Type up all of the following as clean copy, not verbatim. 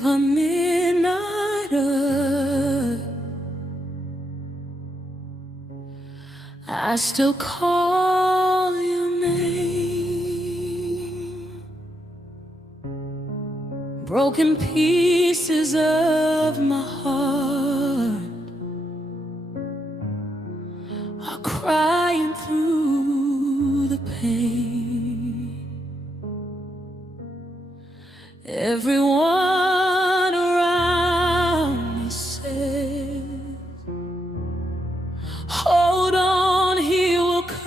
of a midnight oil, I still call your name. Broken pieces of my heart are crying through the pain. Everyone around me says, hold on, he will come.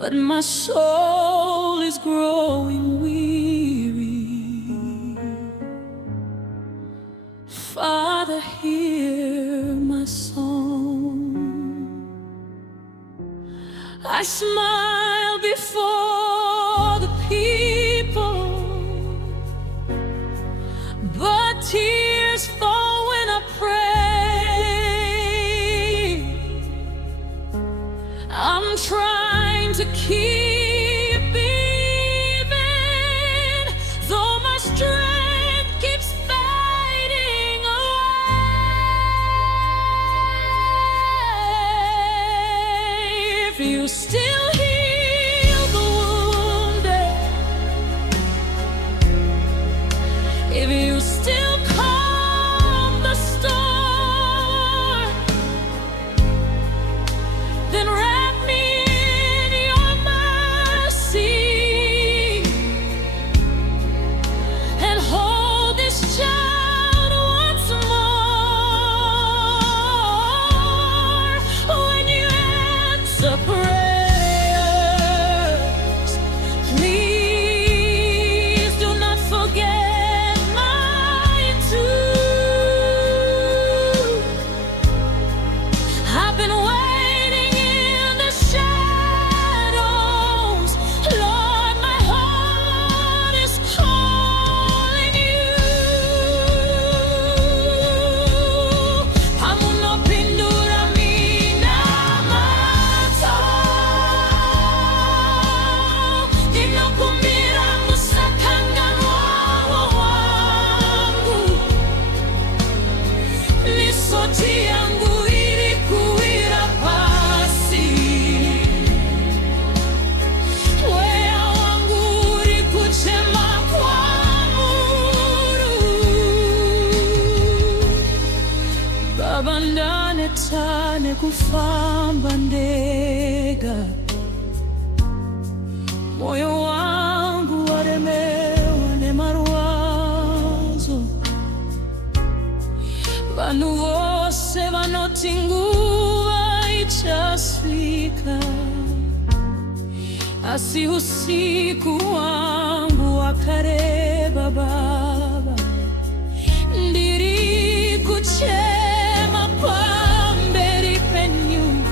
But my soul is growing weary. Father, hear my song. I smile before the people, but tears fall when I pray. I'm trying to keep believing, though my strength keeps fading away. If you still heal the wounded, if you still calm the storm, then wrap me in your mercy and hold this child once more. When you answer prayers, please do not forget mine too. I've been waiting in the shadows. Lord, my heart is calling you. Pamunopindura, minamato. Ninakumbira musakanganwawo wangu. Misoti yangu ilikuwira pasi. Wea wangu ulikuchema kwa muru. Baba, ndanetane kufamba ndega, moyo wangu waremewa ne marwazo. Vanhu vose vanoti nguva ichasvika, asi usiku wangu wakareba. Baba, ndiri kuchema pamberi penyu,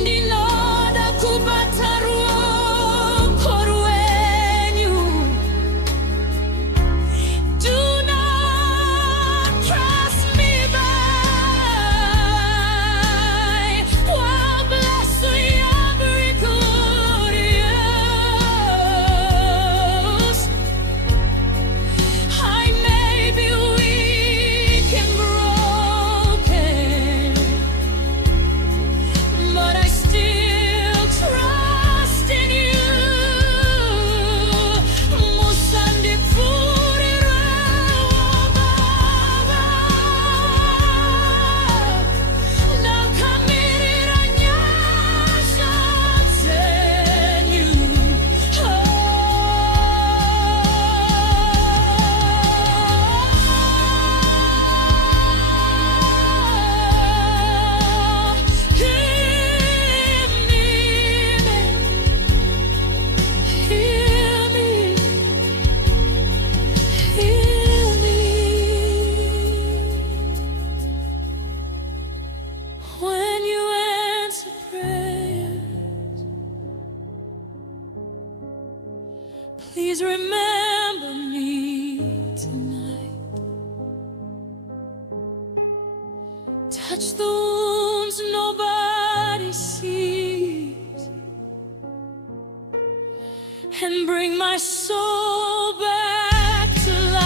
ndinoda kubata ruoko rwenyu. Do not pass me by while blessing every good use. I may be weak and broken, but I still trust in you. Musandipfurira Baba, ndakamirira nyasha dzenyu. Hear me, hear me. When you answer prayers, please remember me tonight. Touch the wounds nobody sees. and bring my soul back to life.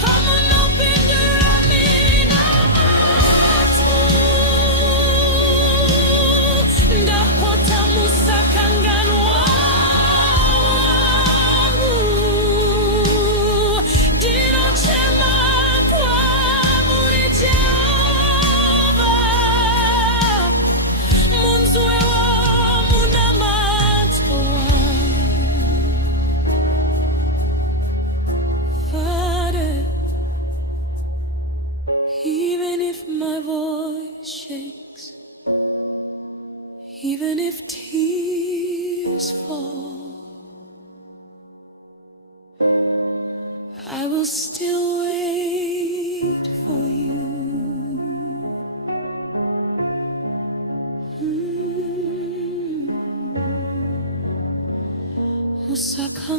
Pamunopindura, minamato, ndapota, musakanganwawo. Dino chema kwa muri Jehova, munzwe wa munamato. Father, even if my voice shakes, even if tears fall, I will still wait for you.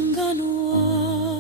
Musakanganwawo.